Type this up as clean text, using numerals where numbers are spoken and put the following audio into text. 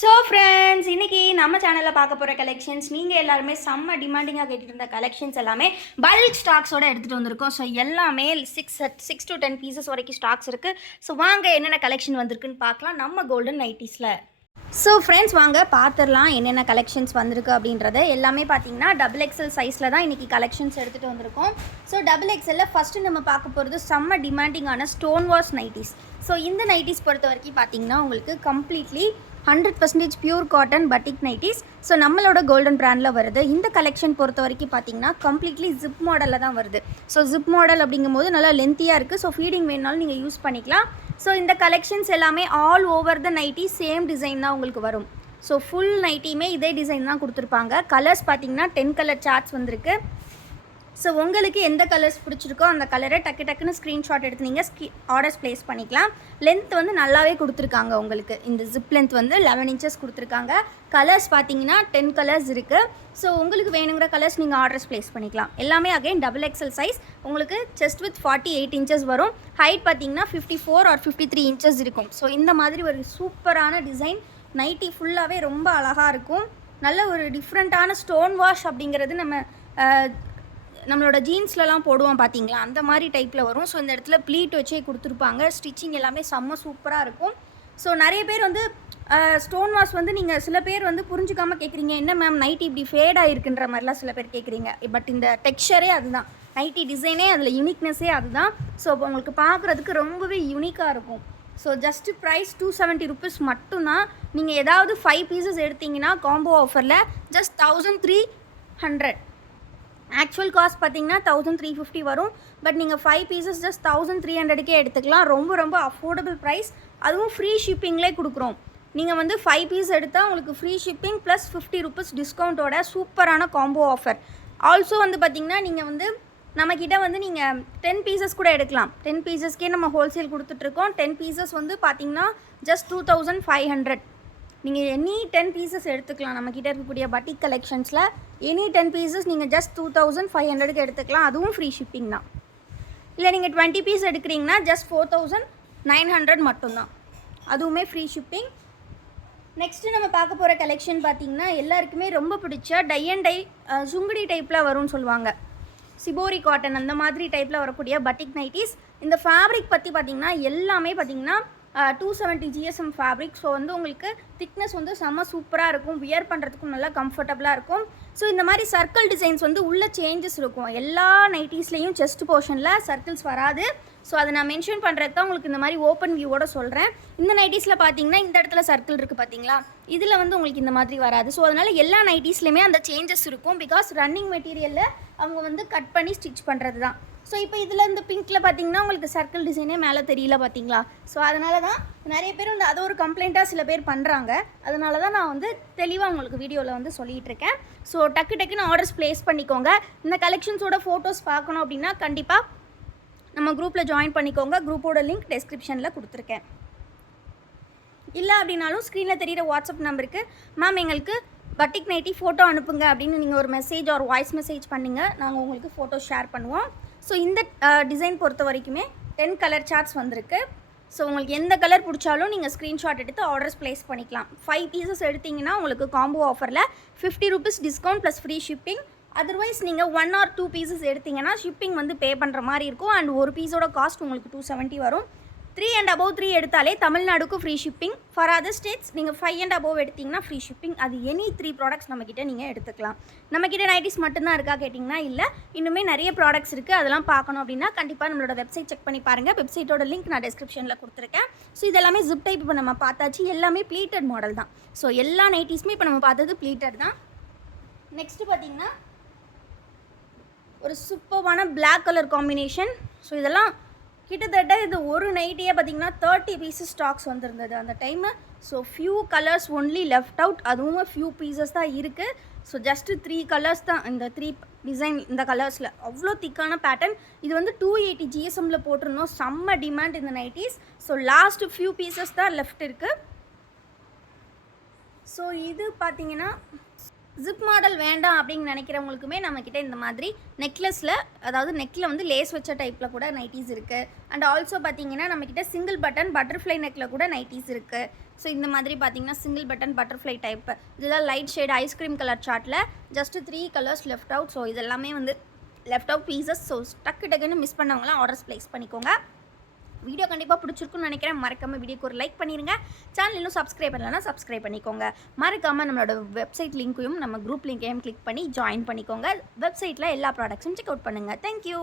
So friends, இன்றைக்கி நம்ம சேனலில் பார்க்க போகிற கலெக்ஷன்ஸ் நீங்கள் எல்லாருமே செம்ம டிமாண்டிங்காக கேட்டுட்டு இருந்த கலெக்ஷன்ஸ் எல்லாமே பல்க் ஸ்டாக்ஸோடு எடுத்துகிட்டு வந்திருக்கோம். ஸோ எல்லாமே சிக்ஸ் டு 10 பீசஸ் வரைக்கும் ஸ்டாக்ஸ் இருக்குது. ஸோ வாங்க என்னென்ன கலெக்ஷன் வந்திருக்குன்னு பார்க்கலாம் நம்ம கோல்டன் நைட்டிஸில். ஸோ ஃப்ரெண்ட்ஸ், வாங்க பார்த்துடலாம் என்னென்ன கலெக்ஷன்ஸ் வந்திருக்கு அப்படின்றத. எல்லாமே பார்த்தீங்கன்னா XXL சைஸில் தான் இன்றைக்கி கலெக்ஷன்ஸ் எடுத்துகிட்டு வந்திருக்கோம். ஸோ XXL ஃபஸ்ட்டு நம்ம பார்க்க போகிறது செம்ம டிமாண்டிங்கான ஸ்டோன் வாஷ் நைட்டிஸ். ஸோ இந்த நைட்டிஸ் பொறுத்த வரைக்கும் பார்த்தீங்கன்னா உங்களுக்கு completely 100% pure cotton பட்டிக் nighties. So நம்மளோட கோல்டன் பிராண்டில் வருது. இந்த கலெக்ஷன் பொறுத்த வரைக்கும் பார்த்தீங்கன்னா கம்ப்ளீட்லி ஜிப் மாடலில் தான் வருது. ஸோ ஜிப் மாடல் அப்படிங்கும்போது நல்லா லென்த்தியாக இருக்குது. ஸோ ஃபீடிங் வேணுனாலும் நீங்கள் யூஸ் பண்ணிக்கலாம். ஸோ இந்த கலெக்ஷன்ஸ் எல்லாமே all over the nightie same design தான் உங்களுக்கு வரும். ஸோ ஃபுல் நைட்டியுமே இதே டிசைன் தான் கொடுத்துருப்பாங்க. கலர்ஸ் பார்த்தீங்கன்னா 10 கலர் சார்ட்ஸ் வந்திருக்கு. ஸோ உங்களுக்கு எந்த கலர்ஸ் பிடிச்சிருக்கோ அந்த கலரை டக்குன்னு ஸ்க்ரீன்ஷாட் எடுத்து நீங்கள் ஆர்டர்ஸ் ப்ளேஸ் பண்ணிக்கலாம். லென்த் வந்து நல்லாவே கொடுத்துருக்காங்க. உங்களுக்கு இந்த ஜிப் லென்த் வந்து 11 இன்ச்சஸ் கொடுத்துருக்காங்க. கலர்ஸ் பார்த்தீங்கன்னா 10 கலர்ஸ் இருக்குது. ஸோ உங்களுக்கு வேணுங்கிற கலர்ஸ் நீங்கள் ஆர்டர்ஸ் ப்ளேஸ் பண்ணிக்கலாம். எல்லாமே அகைன் XXL சைஸ். உங்களுக்கு செஸ்ட் வித் 48 இன்ச்சஸ் வரும். ஹைட் பார்த்தீங்கன்னா 54 ஆர் 53 இன்ச்சஸ் இருக்கும். ஸோ இந்த மாதிரி ஒரு சூப்பரான டிசைன் நைட்டி ஃபுல்லாகவே ரொம்ப அழகாக இருக்கும். நல்ல ஒரு டிஃப்ரெண்ட்டான ஸ்டோன் வாஷ் அப்படிங்கிறது நம்மளோட ஜீன்ஸ்லலாம் போடுவோம் பார்த்தீங்களா, அந்த மாதிரி டைப்பில் வரும். ஸோ இந்த இடத்துல ப்ளீட் வச்சே கொடுத்துருப்பாங்க. ஸ்டிச்சிங் எல்லாமே செம்ம சூப்பராக இருக்கும். ஸோ நிறைய பேர் வந்து ஸ்டோன் வாஷ் வந்து நீங்கள் சில பேர் வந்து புரிஞ்சுக்காமல் கேட்குறீங்க, என்ன மேம் நைட்டி இப்படி ஃபேட் ஆகிருக்குன்ற மாதிரிலாம் சில பேர் கேட்குறீங்க. பட் இந்த டெக்ஸ்சரே அதுதான், நைட்டி டிசைனே அதில் யூனிக்னஸே அதுதான். ஸோ அப்போ உங்களுக்கு பார்க்குறதுக்கு ரொம்பவே யூனிக்காக இருக்கும். ஸோ ஜஸ்ட்டு ப்ரைஸ் 270 ருபீஸ் மட்டும்தான். நீங்கள் ஏதாவது 5 பீசஸ் எடுத்திங்கன்னா காம்போ ஆஃபரில் ஜஸ்ட் 1300. ஆக்சுவல் காஸ்ட் பார்த்தீங்கன்னா 1350 வரும். பட் நீங்கள் 5 பீசஸ் ஜஸ்ட் 1300க்கே எடுத்துக்கலாம். ரொம்ப அஃபோர்டபுள் ப்ரைஸ். அதுவும் ஃப்ரீ ஷிப்பிங்லேயே கொடுக்குறோம். நீங்கள் வந்து 5 பீஸ் எடுத்தால் உங்களுக்கு ஃப்ரீ ஷிப்பிங் ப்ளஸ் 50 ருபீஸ் டிஸ்கவுண்ட்டோட சூப்பரான காம்போ ஆஃபர். ஆல்சோ வந்து பார்த்திங்கன்னா நீங்கள் வந்து நம்மக்கிட்ட வந்து நீங்கள் 10 பீசஸ் கூட எடுக்கலாம். 10 பீசஸ்க்கே நம்ம ஹோல்சேல் கொடுத்துட்ருக்கோம். 10 பீசஸ் வந்து பார்த்திங்கன்னா ஜஸ்ட் 2500. நீங்கள் எனி 10 பீசஸ் எடுத்துக்கலாம். நம்மக்கிட்ட இருக்கக்கூடிய பட்டிக் கலெக்ஷன்ஸில் எனி 10 பீசஸ் நீங்கள் ஜஸ்ட் 2500க்கு எடுத்துக்கலாம். அதுவும் ஃப்ரீ ஷிப்பிங் தான். இல்லை நீங்கள் 20 பீஸ் எடுக்கிறீங்கன்னா ஜஸ்ட் 4900 மட்டும்தான். அதுவுமே ஃப்ரீ ஷிப்பிங். நெக்ஸ்ட்டு நம்ம பார்க்க போகிற கலெக்ஷன் பார்த்திங்கன்னா எல்லாருக்குமே ரொம்ப பிடிச்ச டை அண்ட் டை சுங்குடி டைப்பில் வரும்னு சொல்லுவாங்க. சிபோரி காட்டன் அந்த மாதிரி டைப்பில் வரக்கூடிய பட்டிக் நைட்டிஸ். இந்த ஃபேப்ரிக் பற்றி பார்த்திங்கன்னா எல்லாமே பார்த்திங்கன்னா 270 GSM ஃபேப்ரிக். ஸோ வந்து உங்களுக்கு திக்னஸ் வந்து செம்ம சூப்பராக இருக்கும். வியர் பண்ணுறதுக்கும் நல்லா கம்ஃபர்டபுளாக இருக்கும். ஸோ இந்த மாதிரி சர்க்கிள் டிசைன்ஸ் வந்து உள்ள சேஞ்சஸ் இருக்கும். எல்லா நைட்டிஸ்லேயும் செஸ்ட் போர்ஷனில் சர்க்கிள்ஸ் வராது. ஸோ அதை நான் மென்ஷன் பண்ணுறது தான் உங்களுக்கு இந்த மாதிரி ஓப்பன் வியூவோட சொல்கிறேன். இந்த நைட்டிஸில் பார்த்தீங்கன்னா இந்த இடத்துல சர்க்கிள் இருக்குது பார்த்தீங்களா, இதில் வந்து உங்களுக்கு இந்த மாதிரி வராது. ஸோ அதனால் எல்லா நைட்டிஸ்லையுமே அந்த சேஞ்சஸ் இருக்கும். பிகாஸ் ரன்னிங் மெட்டீரியலில் அவங்க வந்து கட் பண்ணி ஸ்டிச் பண்ணுறது தான். ஸோ இப்போ இதில் இந்த பிங்க்கில் பார்த்தீங்கன்னா உங்களுக்கு சர்க்கிள் டிசைனே மேலே தெரியல பார்த்தீங்களா. ஸோ அதனால தான் நிறைய பேர் வந்து அதை ஒரு கம்ப்ளைண்ட்டாக சில பேர் பண்ணுறாங்க. அதனால தான் நான் வந்து தெளிவாக உங்களுக்கு வீடியோவில் வந்து சொல்லிகிட்டு இருக்கேன். ஸோ டக்குன்னு ஆர்டர்ஸ் ப்ளேஸ் பண்ணிக்கோங்க. இந்த கலெக்ஷன்ஸோட ஃபோட்டோஸ் பார்க்கணும் அப்படின்னா கண்டிப்பாக நம்ம குரூப்பில் ஜாயின் பண்ணிக்கோங்க. குரூப்போட லிங்க் டெஸ்கிரிப்ஷனில் கொடுத்துருக்கேன். இல்லை அப்படின்னாலும் ஸ்க்ரீனில் தெரிகிற வாட்ஸ்அப் நம்பருக்கு மேம் எங்களுக்கு பட்டிக் நைட்டி ஃபோட்டோ அனுப்புங்க அப்படின்னு நீங்கள் ஒரு மெசேஜ் ஒரு வாய்ஸ் மெசேஜ் பண்ணிங்க, நாங்கள் உங்களுக்கு ஃபோட்டோ ஷேர் பண்ணுவோம். ஸோ இந்த டிசைன் பொறுத்த வரைக்குமே 10 கலர் சார்ட்ஸ் வந்திருக்கு. ஸோ உங்களுக்கு எந்த கலர் பிடிச்சாலும் நீங்கள் ஸ்க்ரீன்ஷாட் எடுத்து ஆர்டர்ஸ் ப்ளேஸ் பண்ணிக்கலாம். 5 பீசஸ் எடுத்திங்கன்னா உங்களுக்கு காம்போ ஆஃபரில் 50 rupees discount plus free shipping. Otherwise நீங்கள் 1 ஆர் 2 பீசஸ் எடுத்திங்கன்னா ஷிப்பிங் வந்து பே பண்ணுற மாதிரி இருக்கும். அண்ட் ஒரு பீஸோட காஸ்ட் உங்களுக்கு 270 வரும். 3 and above 3 எடுத்தாலே தமிழ்நாடுக்கு free shipping. For other states நீங்கள் 5 and above எடுத்திங்கன்னா ஃப்ரீ ஷிப்பிங். அது எனி 3 ப்ராடக்ட்ஸ் நம்மக்கிட்ட நீங்கள் எடுத்துக்கலாம். நம்மக்கிட்ட நைட்டிஸ் மட்டும்தான் இருக்கா கேட்டிங்கன்னா இல்லை, இன்னுமே நிறைய ப்ராடக்ட்ஸ் இருக்குது. அதெல்லாம் பார்க்கணும் அப்படின்னா கண்டிப்பாக நம்மளோட வெப்சைட் செக் பண்ணி பாருங்கள். வெப்சைட்டோட லிங்க் நான் டிஸ்கிரிப்ஷனில் கொடுத்துருக்கேன். ஸோ இதெல்லாமே ஜிப் டைப் இப்போ நம்ம பார்த்தாச்சு. எல்லாமே ப்ளீட்டட் மாடல் தான். ஸோ எல்லா நைட்டிஸுமே இப்போ நம்ம பார்த்தது ப்ளீட்டட் தான். நெக்ஸ்ட்டு பார்த்திங்கன்னா ஒரு சூப்பரான பிளாக் கலர் காம்பினேஷன். ஸோ இதெல்லாம் கிட்டத்தட்ட இது ஒரு நைட்டியே பார்த்திங்கன்னா 30 பீசஸ் ஸ்டாக்ஸ் வந்திருந்தது அந்த time. So few colours only left out. அதுவும் ஃபியூ பீசஸ் தான் இருக்குது. ஸோ ஜஸ்ட்டு 3 கலர்ஸ் தான் இந்த 3 டிசைன். இந்த கலர்ஸில் அவ்வளோ திக்கான பேட்டர்ன். இது வந்து 280 GSMல போட்டிருந்தோம். செம்ம டிமாண்ட் இந்த nighties. So last few pieces தான் லெஃப்ட் இருக்குது. ஸோ இது பார்த்திங்கன்னா ஜிப் மாடல் வேண்டாம் அப்படின்னு நினைக்கிறவங்களுக்குமே நம்மக்கிட்ட இந்த மாதிரி நெக்லஸில், அதாவது நெக்கில் வந்து லேஸ் வச்ச டைப்பில் கூட நைட்டிஸ் இருக்குது. அண்ட் ஆல்சோ பார்த்தீங்கன்னா நம்மக்கிட்ட சிங்கிள் பட்டன் பட்டர்ஃப்ளை நெக்கில் கூட நைட்டிஸ் இருக்குது. ஸோ இந்த மாதிரி பார்த்தீங்கன்னா சிங்கிள் பட்டன் பட்டர்ஃப்ளை டைப்பு, இதெல்லாம் லைட் ஷேட் ஐஸ்கிரீம் கலர் சார்ட்டில் just 3 colours left out. So இதெல்லாமே வந்து லெஃப்ட் அவுட் பீசஸ். ஸோ டக்குன்னு மிஸ் பண்ணவங்களாம் ஆர்டர்ஸ் ப்ளேஸ் பண்ணிக்கோங்க. வீடியோ கண்டிப்பாக பிடிச்சிருக்குன்னு நினைக்கிறேன். மறக்காமல் வீடியோக்கு ஒரு லைக் பண்ணிடுங்க. சேனல் இன்னும் சப்ஸ்கிரைப் பண்ணலன்னா சப்ஸ்கிரைப் பண்ணிக்கோங்க. மறக்காமல் நம்மளோட வெப்சைட் லிங்க்கையும் நம்ம குரூப் லிங்க்கையும் கிளிக் பண்ணி ஜாயின் பண்ணிக்கோங்க. வெப்சைட்டில் எல்லா ப்ராடக்ட்ஸும் செக் அவுட் பண்ணுங்கள். தேங்க்யூ.